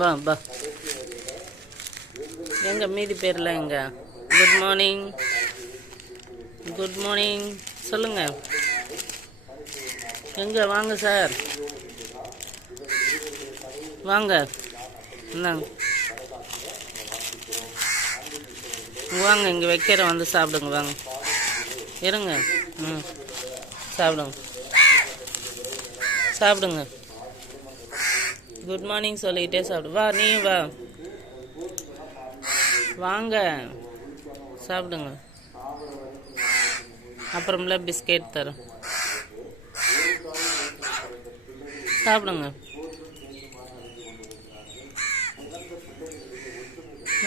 வா வா. எங்க மீதி பேர்லாம் எங்க? குட் மார்னிங், குட் மார்னிங் சொல்லுங்க. எங்க வாங்க சார், வாங்க. இந்தாங்க வாங்க, இங்கே வைக்கிறேன், வந்து சாப்பிடுங்க வாங்க. இருங்க. ம், சாப்பிடுங்க சாப்பிடுங்க. குட் மார்னிங் சொல்லிக்கிட்டே சாப்பிடு. வா நீ வா, வாங்க சாப்பிடுங்க. அப்புறம்ல பிஸ்கெட் தரேன், சாப்பிடுங்க.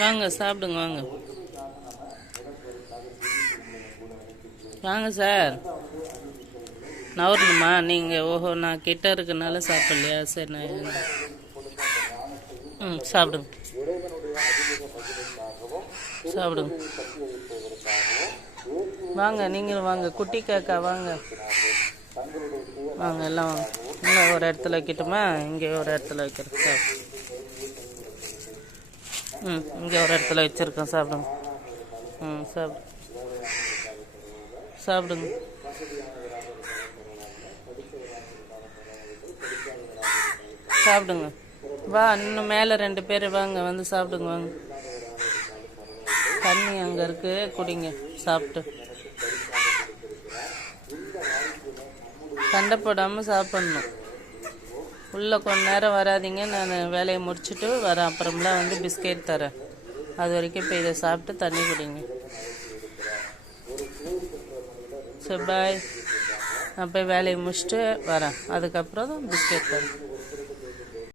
வாங்க சாப்பிடுங்க, வாங்க வாங்க சார். நவரணுமா நீங்கள்? ஓஹோ, நான் கிட்ட இருக்கனால சாப்பிட்லையா? சரி, நான் சாப்பிடுங்க சாப்பிடுங்க. வாங்க நீங்களும் வாங்க, குட்டி காக்கா வாங்க வாங்க, எல்லாம் வாங்க. இன்னும் ஒரு இடத்துல வைக்கட்டுமா? இங்கே ஒரு இடத்துல வைக்கிறேன், சாப்பிடு. இங்கே ஒரு இடத்துல வச்சுருக்கேன், சாப்பிடுங்க. சாப்பிடு சாப்பிடுங்க. சாப்பிடுங்க. வா, இன்னும் மேலே 2 பேர் வாங்க, வந்து சாப்பிடுங்க வாங்க. தண்ணி அங்கே இருக்கு, குடிங்க சாப்பிட்டு. சண்டை போடாமல் சாப்பிட்ணும். உள்ளே கொஞ்ச நேரம் வராதிங்க, நான் வேலையை முடிச்சுட்டு வரேன். அப்புறம்லாம் வந்து பிஸ்கெட் தரேன். அது வரைக்கும் இப்போ இதை சாப்பிட்டு தண்ணி குடிங்க. சரி பாய், நான் போய் வேலையை முடிச்சுட்டு வரேன். அதுக்கப்புறம் தான் பிஸ்கெட் தரேன்.